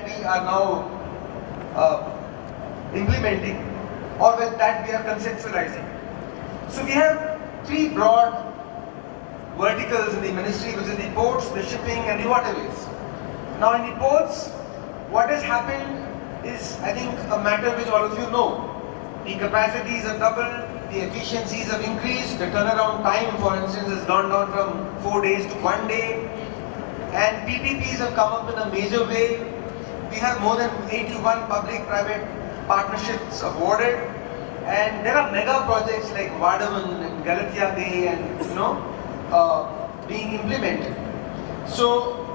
that we are now implementing, or with that we are conceptualizing. So we have three broad verticals in the ministry, which is the ports, the shipping and the waterways. Now in the ports, what has happened is, I think, a matter which all of you know. The capacities have doubled, the efficiencies have increased, the turnaround time, for instance, has gone down from 4 days to 1 day, and PPPs have come up in a major way. We have more than 81 public-private partnerships awarded, and there are mega projects like Vardaman and Galatia Bay and being implemented. So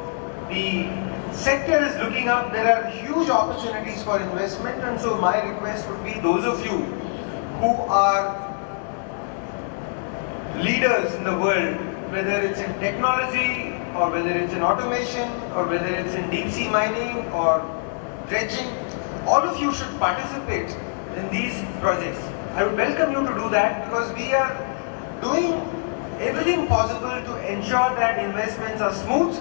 the sector is looking up. There are huge opportunities for investment, and so my request would be those of you who are leaders in the world, whether it's in technology or whether it's in automation or whether it's in deep sea mining or dredging, all of you should participate in these projects. I would welcome you to do that, because we are doing everything possible to ensure that investments are smooth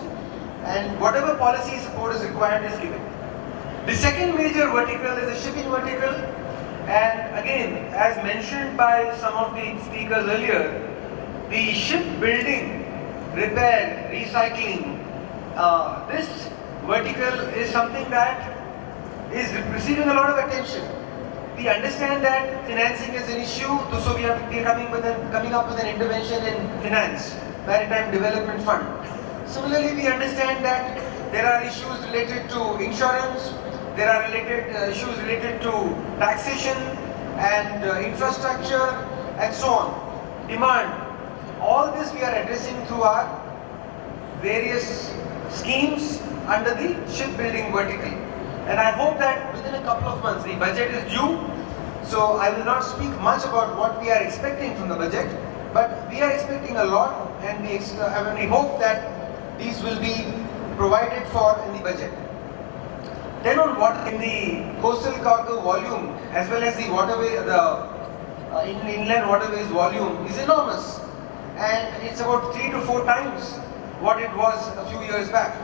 and whatever policy support is required is given. The second major vertical is the shipping vertical, and again, as mentioned by some of the speakers earlier, the shipbuilding, repair, recycling, this vertical is something that is receiving a lot of attention. We understand that financing is an issue, so we are coming up with an intervention in finance, Maritime Development Fund. Similarly, we understand that there are issues related to insurance, there are issues related to taxation and infrastructure and so on. Demand. All this we are addressing through our various schemes under the shipbuilding vertical. And I hope that within a couple of months, the budget is due, so I will not speak much about what we are expecting from the budget, but we are expecting a lot, and we hope that these will be provided for in the budget. Then on what in the coastal cargo volume as well as the waterway, inland waterways volume is enormous, and it's about 3 to 4 times what it was a few years back.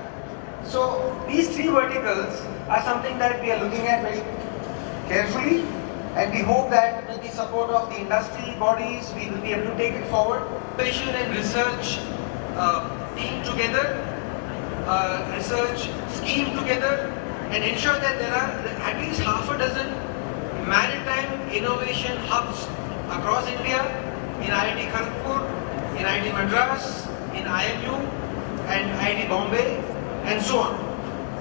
So these three verticals are something that we are looking at very carefully, and we hope that with the support of the industry bodies, we will be able to take it forward. Innovation and research team together, research scheme together, and ensure that there are at least half a dozen maritime innovation hubs across India, in IIT Kharagpur, in IIT Madras, in IMU, and IIT Bombay, and so on.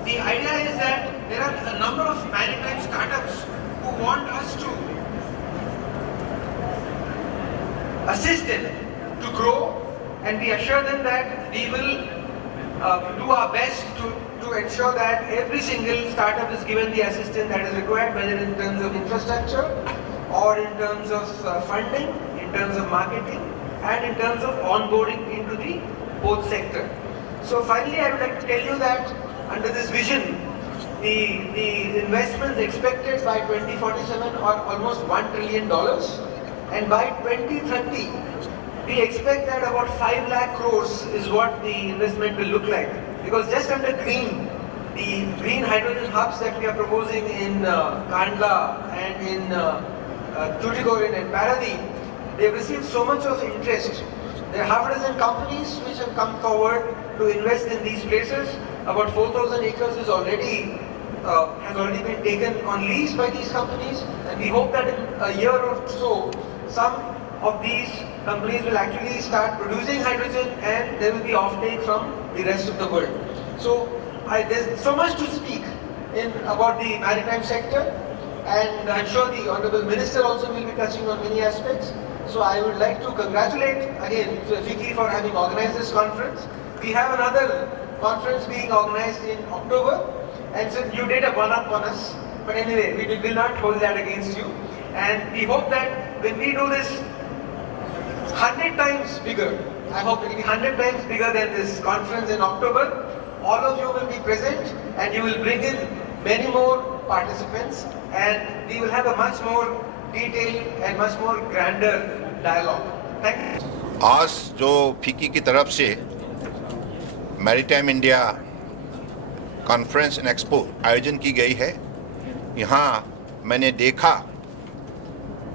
The idea is that there are a number of maritime startups who want us to assist them to grow, and we assure them that we will do our best to ensure that every single startup is given the assistance that is required, whether in terms of infrastructure or in terms of funding, in terms of marketing, and in terms of onboarding into the port sector. So finally, I would like to tell you that under this vision, the investments expected by 2047 are almost $1 trillion, and by 2030, we expect that about 5 lakh crores is what the investment will look like. Because just under green, the green hydrogen hubs that we are proposing in Kandla and in Tuticorin and Paradip, they have received so much of interest. There are half a dozen companies which have come forward to invest in these places. About 4,000 acres is has already been taken on lease by these companies, and we hope that in a year or so, some of these companies will actually start producing hydrogen, and there will be offtake from the rest of the world. So there's so much to speak about the maritime sector, and I'm sure the Honorable Minister also will be touching on many aspects. So I would like to congratulate again FICCI for having organized this conference. We have another conference being organized in October, and so you did a one-up on us, but anyway, we will not hold that against you. And we hope that when we do this 100 times bigger, I hope it will be 100 times bigger than this conference in October, all of you will be present and you will bring in many more participants, and we will have a much more detailed and much more grander dialogue. Thank you. आज जो FICCI की तरफ से maritime India conference and expo आयोजन की गई है। यहाँ मैंने देखा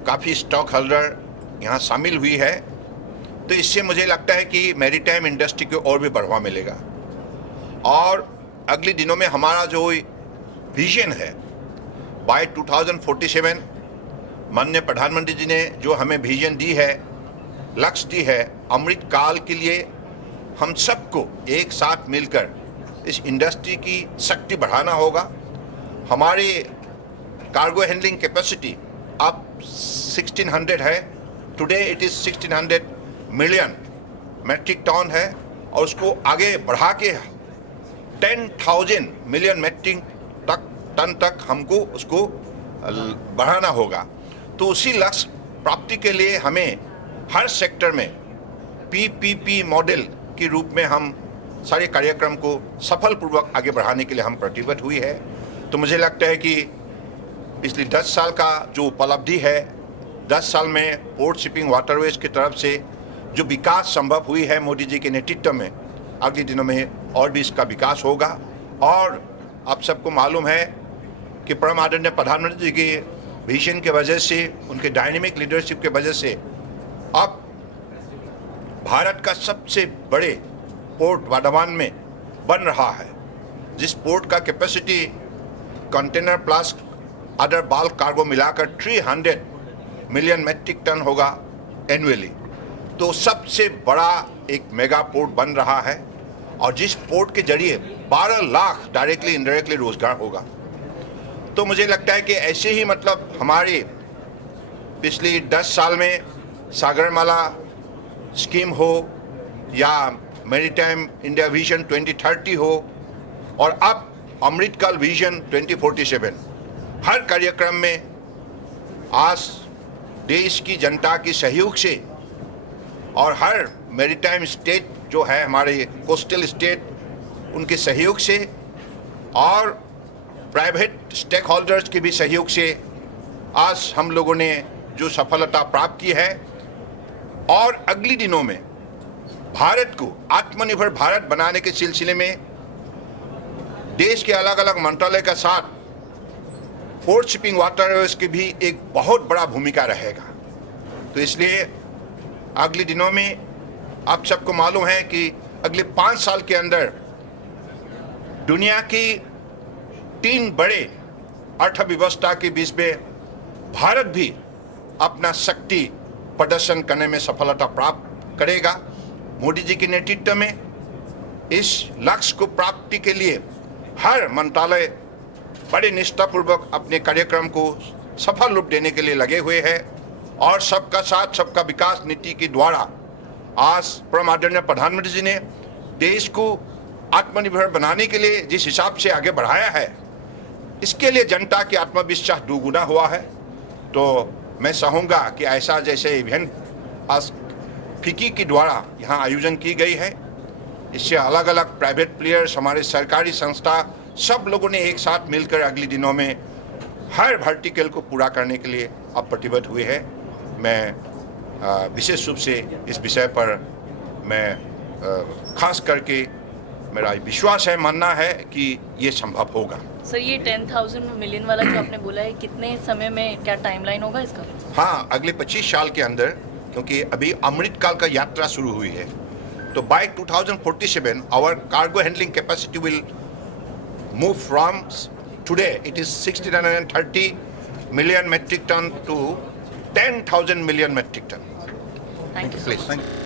काफ़ी स्टॉक होल्डर यहाँ शामिल हुई है, तो इससे मुझे लगता है कि मैरीटाइम इंडस्ट्री को और भी बढ़ावा मिलेगा। और अगले दिनों में हमारा जो विजन है बाय 2047, माननीय प्रधानमंत्री जी ने जो हमें विजन दी है, लक्ष्य दी है, अमृत काल के लिए हम सबको एक साथ मिलकर इस इंडस्ट्री की शक्ति बढ़ाना होगा। हमारी कार्गो हैंडलिंग कैपेसिटी अब 1600 है, today it is 1600 million metric ton है, और उसको आगे बढ़ा के 10,000 मिलियन मैट्रिक टन तक हमको उसको बढ़ाना होगा। तो उसी लक्ष्य प्राप्ति के लिए हमें हर सेक्टर में पीपीपी मॉडल के रूप में हम सारे कार्यक्रम को सफलपूर्वक आगे बढ़ाने के लिए हम प्रतिबद्ध हुई है। तो मुझे लगता है कि पिछले 10 साल का जो उपलब्धि है, 10 साल में पोर्ट शिपिंग वाटरवेज की तरफ से जो विकास संभव हुई है मोदी जी के नेतृत्व में, अगले दिनों में और भी इसका विकास होगा। और आप सबको मालूम है कि परम आदरणीय प्रधानमंत्री जी के विजन के वजह से, उनके डायनेमिक लीडरशिप के वजह से अब भारत का सबसे बड़े पोर्ट वर्धमान में बन रहा है, जिस पोर्ट का capacity container plus other bulk cargo मिलाकर 300 मिलियन मैट्रिक टन होगा एनुअली। तो सबसे बड़ा एक मेगा पोर्ट बन रहा है, और जिस पोर्ट के जरिए 12 लाख डायरेक्टली इनडायरेक्टली रोजगार होगा। तो मुझे लगता है कि ऐसे ही मतलब हमारे पिछले 10 साल में सागरमाला स्कीम हो या मैरीटाइम इंडिया विजन 2030 हो, और अब अमृतकाल विजन 2047, हर कार्यक्रम में आज देश की जनता के सहयोग से और हर मैरीटाइम स्टेट जो है हमारे कोस्टल स्टेट, उनके सहयोग से और प्राइवेट स्टेक होल्डर्स के भी सहयोग से आज हम लोगों ने जो सफलता प्राप्त की है। और अगले दिनों में भारत को आत्मनिर्भर भारत बनाने के सिलसिले में देश के अलग अलग मंत्रालय के साथ पोर्ट शिपिंग वाटरवेज की भी एक बहुत बड़ा भूमिका रहेगा। तो इसलिए अगले दिनों में आप सबको मालूम है कि अगले 5 साल के अंदर दुनिया की 3 बड़े अर्थव्यवस्था के बीच में भारत भी अपना शक्ति प्रदर्शन करने में सफलता प्राप्त करेगा। मोदी जी के नेतृत्व में इस लक्ष्य को प्राप्ति के लिए हर मंत्रालय बड़े निष्ठापूर्वक अपने कार्यक्रम को सफल रूप देने के लिए लगे हुए हैं। और सबका साथ सबका विकास नीति के द्वारा आज परम आदरणीय प्रधानमंत्री जी ने देश को आत्मनिर्भर बनाने के लिए जिस हिसाब से आगे बढ़ाया है, इसके लिए जनता की आत्मविश्वास दोगुना हुआ है। तो मैं चाहूँगा कि ऐसा जैसे इवेंट आज फिकी के द्वारा यहाँ आयोजन की गई है, इससे अलग अलग प्राइवेट प्लेयर्स, हमारे सरकारी संस्था, सब लोगों ने एक साथ मिलकर अगले दिनों में हर वर्टिकल को पूरा करने के लिए अब प्रतिबद्ध हुए हैं। मैं विशेष रूप से इस विषय पर मैं खास करके मेरा विश्वास है, मानना है कि ये संभव होगा। सर, ये 10,000 मिलियन वाला जो आपने बोला है, कितने समय में, क्या टाइमलाइन होगा इसका? हाँ, अगले 25 साल के अंदर, क्योंकि अभी अमृतकाल का यात्रा शुरू हुई है। तो by 2047 our cargo handling capacity will move from today it is 1630 million metric ton to 10,000 million metric ton. Thank you. Please.